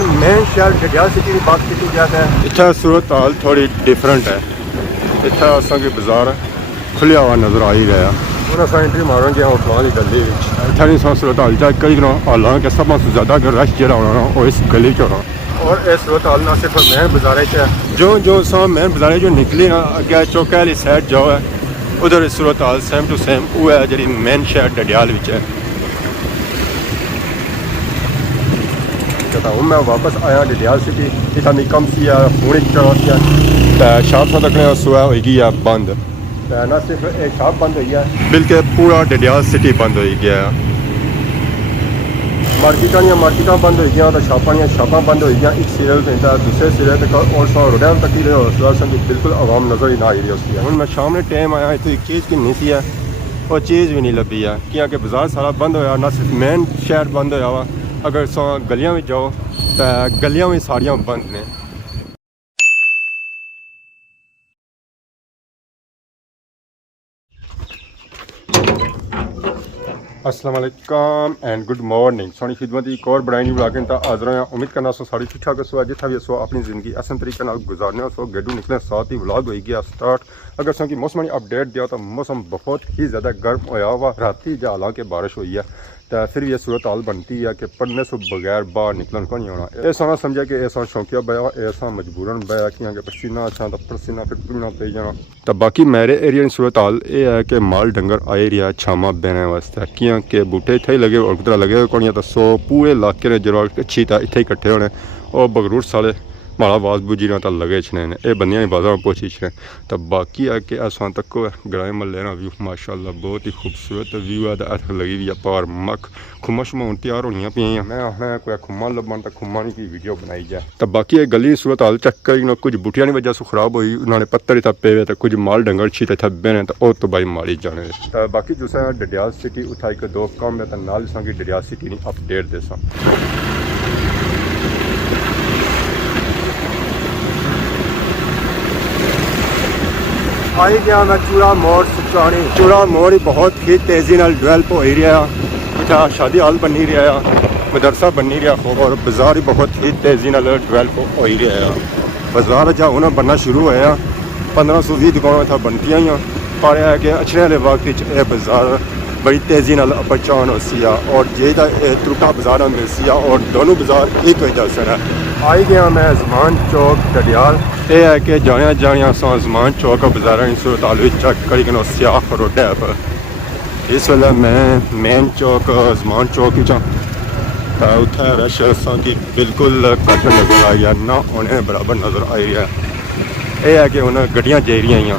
अगर मेन शहर डडियाल सिटी की बात की जाए तो इतना सूरत हाल थोड़ी डिफरेंट है। इतना असांखे बाज़ार खुलिया हुआ नज़र आ ही रहा हूँ अस एंट्री मारन गया उठवा की गली इतना नहीं सूरत हाल चाहे कई दिनों हालांकि सब तो ज़्यादा अगर रश जरा होना वो इस गली च होना और इस सूरत हाल ना सिर्फ मेन बाज़ारे च जो जो अस मेन बाज़ारे जो निकली ना अगे चौके वाली साइड जाओ है उधर सूरत हाल सेम टू सेम वो है जी मेन शहर डडियाल है। हूँ मैं वापस आया डडियाल सिटी इतना नहीं कम सी हूँ चढ़ा शाप तक सुबह होगी बंद ना सिर्फ एक शाप बंद हुई है बल्कि पूरा डडियाल सिटी बंद हो गया। मार्केटा बंद हो गई तो शापा बंद हो गई एक सीरियल तो दूसरे सिरे तक और रोडा तक ही रहे बिल्कुल आवाम नज़र ही ना आई रही उसकी हूँ मैं शाम ने टाइम आया इतनी एक चीज़ की नहीं सी है और चीज़ भी नहीं लभी है क्योंकि बाज़ार सारा बंद होया ना सिर्फ मेन शहर बंद होया वा अगर गलियां में जाओ तो गलियां में सारियां बंद ने। अस्सलाम वालेकुम एंड गुड मॉर्निंग सोनी खिदमत एक और बड़ा नहीं बुलाके तो हाजिर हैं। उम्मीद करना सो सारी ठीक ठाक सो जितना भी सो अपनी ज़िंदगी आसान तरीके नाल गुजारने सो गेडू निकले साथ ही व्लॉग हो गया स्टार्ट। अगर सो की मौसम अपडेट दिया तो मौसम बहुत ही ज़्यादा गर्म होया हुआ राती जो हालांकि बारिश हुई है तो फिर भी ये सूरत हाल बनती है कि पढ़ने से बगैर बाहर निकलन को नहीं होना। ऐसा ना समझा कि ऐसा शौकिया बया ऐसा मजबूरन बया कि पसीना अच्छा तो पसीना फिर पीना पे जाना। तो बाकी मेरे एरिया की सूरत हाल ये है कि माल डंगर आए रहा छामा बहने वास्ते क्योंकि बूटे इतने ही लगे और कुतरा लगे कौन तो सो पूरे इलाके ने जो अच्छी था इतने ही कट्ठे होने और बगरूट साले माड़ा आवाज बुझी ना तो लगे छने ये बंदियां बाजार में पहुंची छने। तो बाकी है कि असां तक ग्राम महल ना व्यू माशाल्लाह बहुत ही खूबसूरत व्यू है अथ लगी हुई है पार मख खुमश में तैयार होनी पी मैं आखना कोई खुमा लभन तो खुमा की वीडियो बनाई जाए। तो बाकी ये गली सूरत हाल चक्कर कुछ बूटियां की वजह से खराब हुई उन्होंने पत्थर इतना पे हुए तो कुछ माल डंगर अच्छी इतना बहने तो और तो भाई मारी जाने। तो बाकी जो डडियाल सिटी उठा एक दो काम है तो नाल की डडियाल सिटी की अपडेट दे आई गया मैं चूड़ा मोड़ सुचानी चूड़ा मोड़ बहुत ही तेज़ी नाल डेवलप हो ही रहा इतना शादी हाल बनी रहा मदरसा बनी रहा और बाज़ार ही बहुत ही तेज़ी नाल डेवलप हो ही रहा। बाज़ार जहाँ उन्हें बनना शुरू होया 1520 दुकानें था बनती ही पर है कि अछड़े वाले वक्त यह बाज़ार बड़ी तेज़ी नाल पहचान होसी और जे त्रुटा बाज़ार मिलसी और दोनों बाज़ार एक वजह से है। आई गया मैं ज़मान चौक डडियाल ये है कि जाने जाने ज़मान चौक बाज़ार सूरत हाल चेक करी सियाह रोड है पर इस वेले मैं मेन चौक ज़मान चौक ही उत्थे रश की बिल्कुल घट नज़र आई है ना उन्हें बराबर नज़र आई है। यह है कि उन्हें गड्डियाँ जा रही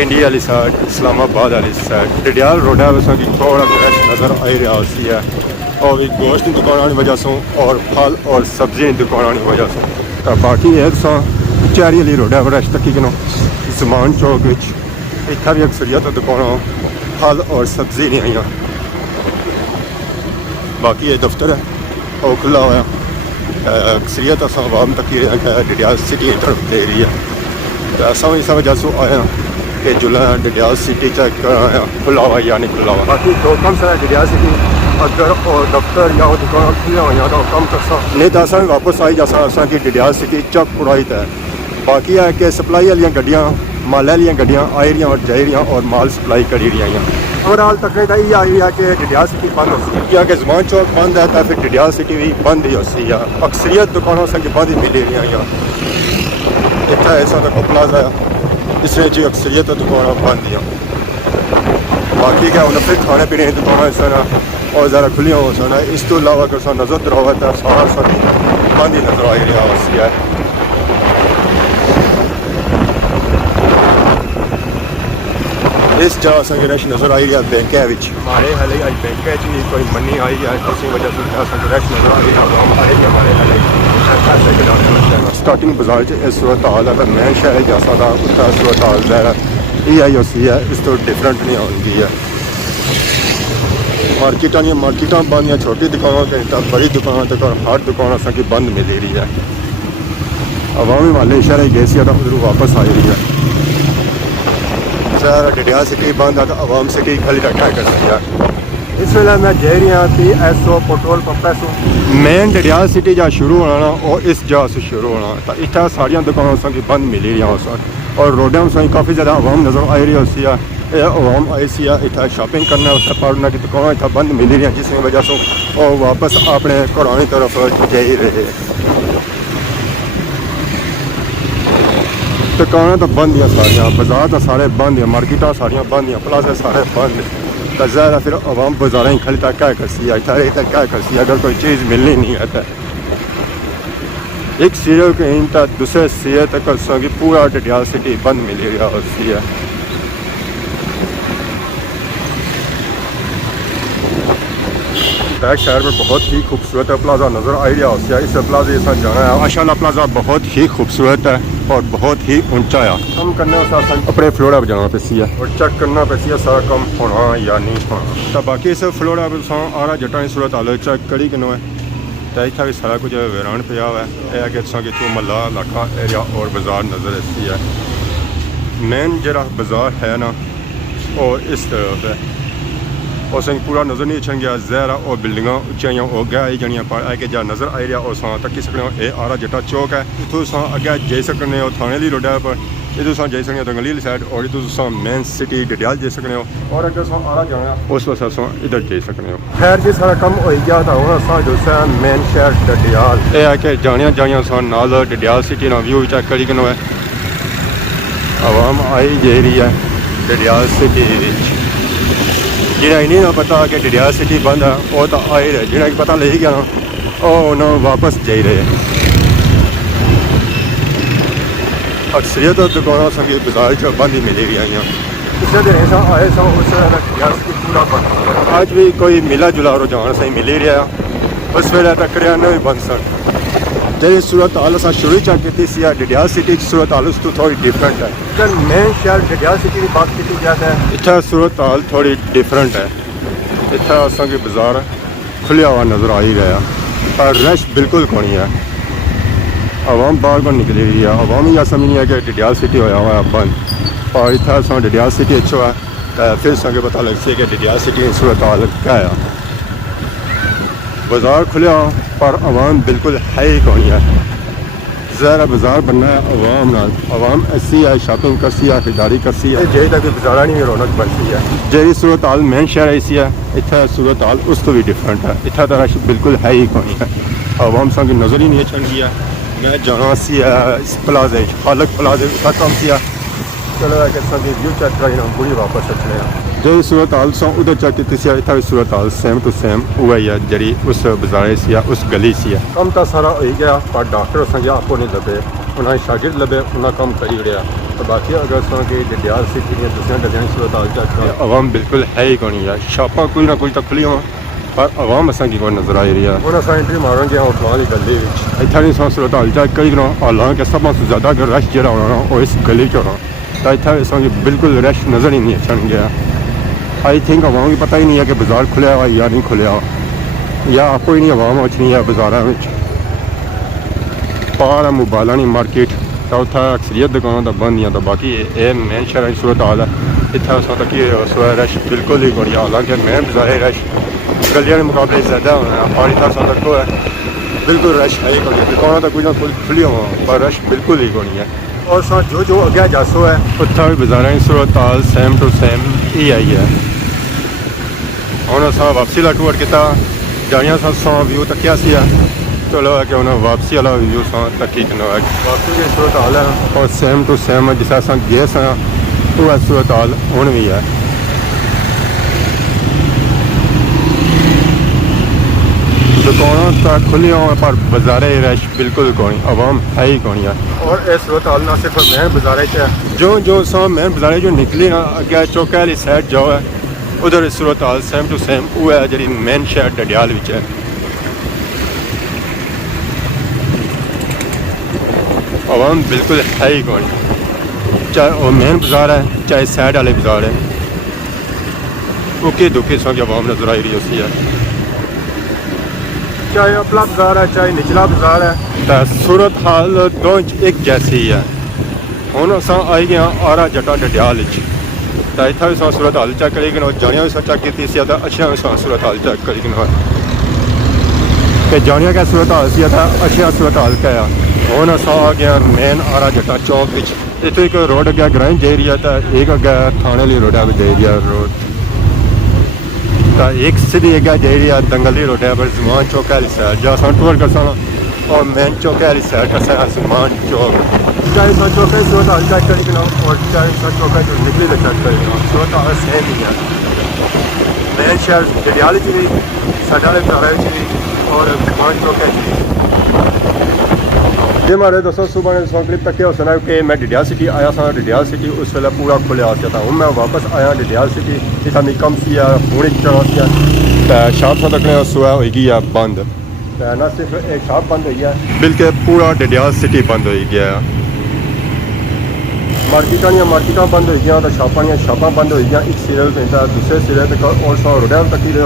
इंडिया वाली साइड इस्लामाबाद वाली साइड डडियाल रोड है की थोड़ा रश नज़र आई रहा सी है और भी गोश्त की दुकानों की वजह से और फल और सब्जी की दुकानों की वजह से। तो बाकी एक चैरी वाली रोड है रश तकी ज़मान चौक इतना भी अक्सरियत दुकानों फल और सब्जी नहीं आई। बाकी ये दफ्तर है और खुला हुआ अक्सरियत अस आवाम तक ही डडियाल सिटी तरफ दे रही है। तो ऐसा इस वजह से आया कि जुला डडियाल सिटी चेक आया खुला हुआ या नहीं खुला हुआ। बाकी दो कम से डडियाल सिटी अगर और दफ्तर या दुकान खुले हुई तो कम कर नहीं तो असा वापस आई जा सा कि डडियाल सिटी चक पुराई है। बाकी है कि सप्लाई वाली गड्डियाँ माल वाली गड्डियाँ आई रही और जा रही और माल सप्लाई करी रही हैं। ओवरऑल तक ये आई है कि डडियाल सिटी बंद हो क्योंकि ज़मान चौक बंद है तो फिर डडियाल सिटी भी बंद ही होती है अक्सरियत दुकानों से बंद ही मिल रही हैं। इतना ऐसा तक प्लाजा है इसलिए जी अक्सरियत दुकान बंद ही बाकी क्या उन्हें फिर खाने पीने की दुकान इस और ज़्यादा खुली हो सन इस तो अलावा अगर नज़र दरावा तो सारा सारी बंद ही नज़र आई रहा है। इस जगह असें रश नज़र आई है बैंक हमारे हाले अज बैंक भी कोई मनी आई है इसी वजह से रश नज़र आ रही है हमारे स्टार्टिंग बाजार इस सूरत हाल है मैं शहर जा सकता उत्तर सूरत हाल ज़रा ये आई उसी है इस तो डिफरेंट नहीं होगी है। मार्केटा बंद या छोटी दुकानों से बड़ी दुकानों तक और हर दुकान असें बंद मिल रही है। अवामी माले शहर गए सी तो उधर वापस आई रही है। शहर डडियाल सिटी बंद है तो आवाम सिटी खाली रखा कर सकता है। इस वेले मैं जा रही हाँ PSO petrol pump so main Dadiyal city जा शुरू होना ना और इस जगह से शुरू होना तो इतना सारिया दुकानों की बंद मिली रही उस और रोडों से काफ़ी ज़्यादा आवाम नज़र आई रही होती है आवाम आई सी इतना शॉपिंग करना उस पढ़ना की दुकान इतना बंद मिली रही जिसकी वजह से और वापस अपने घरों की तरफ जा रहे दुकान तो बंद हैं सारिया बाजार तो सारे बंद हैं मार्केटा सारिया बंद हैं प्लाजा सारे बंद तो ज़्यादा फिर आवाम बाजार ही खाली तक क्या करसी है इतना तक क्या करसी है अगर कोई चीज़ मिलनी नहीं है तो एक सिरे के इन तक दूसरे सिरे तक की पूरा डडियाल सिटी बंद मिली रहा होती है बैक शहर में बहुत ही खूबसूरत प्लाजा नज़र आ रहा होती है इस प्लाजे से जाना है माशाल्लाह प्लाजा बहुत ही खूबसूरत है और बहुत ही ऊंचा है कम करने अपने फ्लोरा जाना पैसी है और चेक करना पैसी है सारा कम होना या नहीं होना तो बाकी इस फ्लोरा आ रहा जटा की सूरत हाल चेक करी किनो है तो इतना भी सारा कुछ वीरान पिया हुआ है कि इतों मल्ला इलाका एरिया और बाजार नज़र आती है मेन जरा बाजार है ना और इस तरफ है और संग पूरा नज़र नहीं छन गया ज़हरा और बिल्डिंग उच्चाइयाँ हो गया जड़ियाँ पर कि जहाँ नज़र आई रहा और तकी सकने ये आरा जटा चौक है इतों अगे जाई सकने हो थाने ली रोड पर इतों जाई सकने दंगली साइड और इतों मेन सिटी डडियाल जाई सकने हो और अगर आरा जाना उस पास इधर जाई सकने हो खैर जी सारा कम हो गया तो हूँ अस जो मेन शहर डडियाल ये है कि जानिया जाइया नाल डडियाल सिटी ना व्यू चेक करी किनो है आवाम आई जा रही है डडियाल सिटी जिन्हें नहीं ना पता कि डडियाल सिटी बंद है वो तो आ ही रहे जिन्हें पता ले गया ना वो ना वापस जा रहे अक्सरियत दुकानों संगी बाजार जो बंद ही मिली रही हैं पिछले दिन ऐसा आए सो उस डडियाल सिटी पूरा बंद आज भी कोई मिला जुला रुझान सही मिली रहा उस वेले तक करियाना भी बंद सन जी सूरत हाल अस शुरू चा की डडियाल सिटी सूरत हाल उस तो थोड़ी डिफरेंट है लेकिन मेन शहर डडियाल सिटी की बात की जाए तो इतना सूरत हाल थोड़ी डिफरेंट है इतना असा की बाजार खुलिया हुआ नज़र आ ही गया पर रश बिल्कुल कौन है आवाम बाहर को निकली रही है आवाम ही समझ नहीं है कि डडियाल सिटी होया हुआ बंद और इतना अस डडियाल सिटी अच्छो है तो फिर संगे पता लग सी कि डडियाल सिटी सूरत हाल क्या है बाजार खुलिया पर आवाम बिल्कुल है ही कौन है ज़रा बाजार बनना है आवाम नाल आवाम ऐसी है शॉपिंग करसी है खरीदारी करसी है जे तक बाजार नहीं रौनक बनती है जी सूरत हाल मेन शहर ऐसी है इतना सूरत हाल उस तो भी डिफरेंट है इतना तो रश बिल्कुल है ही कौन है आवाम संग नज़र ही नहीं छन गया मैं जाना सी है इस प्लाजे हालत प्लाजे कम सी है चलो व्यू चेक कर पूरी वापस रखने जो सूरत हाल सो उधर चेक की इतना भी सूरत हाल सेम टू सेम वही है जी उस बाजारे से उस गली से है कम तो सारा हो गया पर डॉक्टर संगे आपको नहीं लभे उन्हें शागिर्द लभे उन्हें कम करी उड़िया तो बाकी अगर कि डडियाल सिटी दूसरे डजन सूरत हाल चेक आवाम बिल्कुल है ही कौन है शॉपा कोई ना कोई तो खुली हो पर आवाम असा की कोई नज़र आई रही है हूँ अस एंट्री मारन गया फलां की गली इतना नहीं सूरत हाल चेक करी हालांकि सब तो ज़्यादा अगर रश जरा होना वो इस गली च होना तो इतना असा बिल्कुल रश नज़र ही नहीं छन गया आई थिंक आवाम को पता ही नहीं है कि बाजार खुलिया हुआ या नहीं खुलिया या आपको ही नहीं आवाम अच्छी है बाजारों में पार है मोबाइलों की मार्केट तो उत्थे अक्सरियत दुकानों तो बंद हैं तो बाकी ये मेन शहर की सूरत हाल है इतना उस तक रश बिल्कुल ही कोई हालांकि मेन बाजार रश गलियों के मुकाबले ज़्यादा होना और इतना तक है बिल्कुल रश है ही कोई दुकानों तो कुछ ना कुछ खुली हो पर रश बिल्कुल ही कोई है और जो अगे जासो है उत्थे भी बाजार की सूरत हाल सेम टू सेम ही आई है हूँ अस वापसी का टूर किया जानिया व्यू तकिया चलो है कि उन्हें वापसी वाला व्यू तकी वापसी की सूरत हाल है और सेम टू सेम जिस अस गए वो सूरत हाल हूँ भी है दुकानों तो खुली हो पर बाजारे रश बिल्कुल कौन आवाम है ही कौन है और इस सूरत हाल ना सिर्फ मेन बाजारे जो मेन बाजारे जो निकली ना अगे चौके वाली साइड जो है उधर सूरत हाल सेम टू सेम वो है जी मेन शहर डडियाल विच है आवाम बिल्कुल है ही कौन चाहे वो मेन बाजार है चाहे साइड वाले बाजार है ओके दुखी सौ आवाम नजर आई रही होती है चाहे अपना बाजार है चाहे निचला बाजार है तो सूरत हाल दो एक जैसी ही है हूँ अस आई गए आरा जटा डडियाल ਤਾਂ ਇੱਥੇ ਵੀ ਸਾਂ ਸੂਰਤ ਹਾਲ ਚੈੱਕ ਕਰੀ ਕਿ ਜਾਣੀਆਂ ਵੀ ਚੈੱਕ ਕੀਤੀ ਸੀ ਤਾਂ ਅੱਛੀਆਂ ਵੀ ਸਾਂ ਸੂਰਤ ਹਾਲ ਚੈੱਕ ਕਰੀ ਕਿ ਤੇ ਜਾਣੀਆਂ ਕਿ ਸੂਰਤ ਹਾਲ ਸੀ ਤਾਂ ਅੱਛੀਆਂ ਸੂਰਤ ਹਾਲ ਕਿਆ ਹੁਣ ਅਸਾਂ ਆ ਗਿਆ ਮੇਨ ਆਰਾ ਜੱਟਾ ਚੌਕ ਵਿੱਚ ਇੱਥੇ ਇੱਕ ਰੋਡ ਅੱਗੇ ਗ੍ਰਾਂਜ ਏਰੀਆ ਤਾਂ ਇੱਕ ਅੱਗੇ ਥਾਣੇ ਲਈ ਰੋਡ ਵਿੱਚ ਏਰੀਆ ਰੋਡ ਤਾਂ ਇੱਕ ਸਿੱਧੀ ਅੱਗੇ ਏਰੀਆ ਦੰਗਲੀ ਰੋਡ ਹੈ ਪਰ ਜ਼ਮਾਨ ਚੌਕ ਵਾਲੀ ਸਾਈਡ ਜਾਂ ਅਸਾਂ ਟੂਰ ਕਰ ਸਾਂ और मेन चौक वाली साइड का आसमान चौक चाहे सा चौक है सूरत हाल चेक करेगी ना और चाहे सा चौक है जो निकली तो चेक करेगी ना सूरत हाल सेम ही है मेन शहर जडियाल च भी साडा घरा भी और मान चौक है जी हमारे दोस्तों सुबह ने क्लिप तक क्या सुना कि मैं डिडियाल सिटी आया था डिडियाल सिटी उस वेले पूरा खुले आ था हूँ मैं वापस आया डिडियाल सिटी इतना मी कम सी हूँ चढ़ा सी शाम तक ने सुबह होगी बंद ना सिर्फ एक शॉप बंद हुई है बल्कि पूरा डिडियाल सिटी बंद हो गया मार्केटा बंद हो गई तो शॉपां बंद हो गई एक सिरे तो दूसरे सिरे तक और सौ रोड तक ही रहे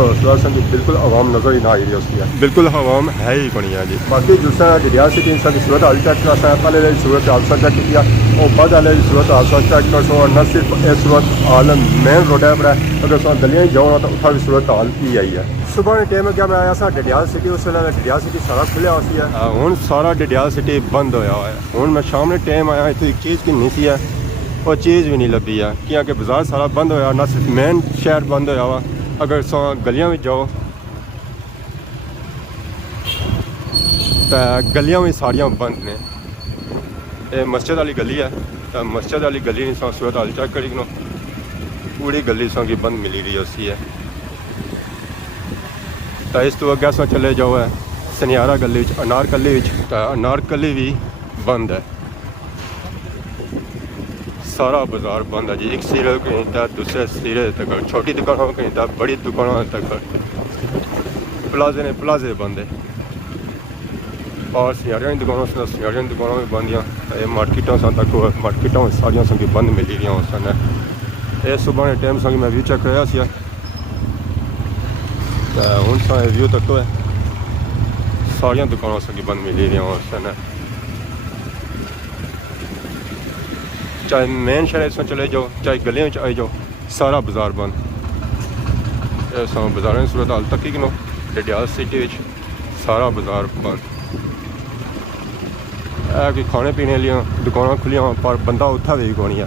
बिल्कुल आवाम नजर ही ना आई रही उसकी बिल्कुल आवाम है ही बनी है जी बाकी दूसरा डिडियाल सिटी इंसान की सूरत हाल चेक कर पहले सूरत हादसा चेक किया और बाद वाले सूरत हादसा चेक कर सो और न सिर्फ यह सूरत हाल मेन रोड पर है अगर सो गलियां जाओ तो उतना भी सूरत हाल ही आई है सुबह ने टाइम क्या मैं आया सा डिडियाल सिटी उस वेले डिडियाल सिटी सारा खुलिया हुआ है हूँ सारा डिडियाल सिटी बंद होया हुआ है हूँ मैं शाम ने टाइम आया इतनी एक चीज़ की नहीं सी है और चीज़ भी नहीं लभी है क्योंकि बाजार सारा बंद होया ना सिर्फ मेन शहर बंद होया हुआ अगर सो गलियां में जाओ तो गलियां भी सारियां बंद ने ये मस्जिद वाली गली है तो मस्जिद वाली गली नहीं सो सूरत हाल चेक करी पूरी गली सो की बंद मिली रही उसी है तो इस तो अगे अस चले जाओ है सनियारा गली अनारकली भी बंद है सारा बाजार बंद है जी एक सिरे कहीं तक दूसरे सिरे तक छोटी दुकानों कहीं तक बड़ी दुकानों तक प्लाजे बंद है और सनियारियों की दुकानों भी बंद हैं मार्केटों तक मार्केटों सारिया संगी बंद मिली रही सन ये सुबह के टाइम संगी मैं भी चेक कराया सी हूँ सा व्यू तक तो है सारिया दुकानों संगी बंद मिली रही सन चाहे मेन शहर इसमें चले जाओ चाहे गलियों में आई जाओ सारा बाजार बंद बाजारों सूरत हाल तक ही डिडियाल सिटी सारा बाजार बंद कि खाने पीने वाली दुकाना खुलिया पर बंदा उत्था भी कोनी है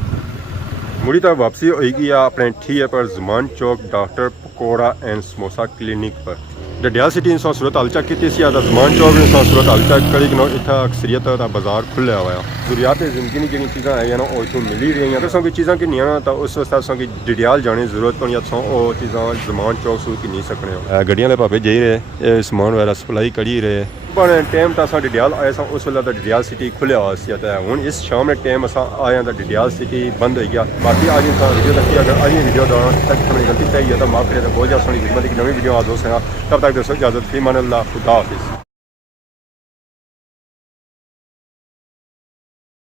मुड़ी तो वापसी होगी अपने ठीक है पर जमान चौक doctor pakora and samosa clinic पर डिडियाल सिटी इंसान सूरत हाल चेक की जमान चौक इंसान सूरत हाल चेक करी इतना अक्सरियत का बाजार खुलिया हुआ जरूरियात जिंदगी जी चीज़ा है ना इतों मिली रही हैं अगर चीज़ा की नहीं तो उस वास्ते अस डिडियाल जाने की जरूरत पड़ी वो चीज़ा जमान चौक सूर की नहीं सकने गड्डियां के भापे जाई रहे समान वगैरह सप्लाई करी रहे पर टाइम तो अस डिडियाल आए उस वेले तो डिडियाल सिटी खुलिया हुआ हूँ इस शाम के टाइम अस आए तो डिडियाल सिटी बंद हो गया बाकी आज वीडियो तक अगर अज वीडियो दौरान तक थोड़ी गलती चाहिए तो माफ़ करें तो बहुत ज़्यादा सोनी खिदमत एक नवी वीडियो आज दोस्त तब तक दोस्तों इजाज़त फी मान अल्लाह खुदा हाफिज़।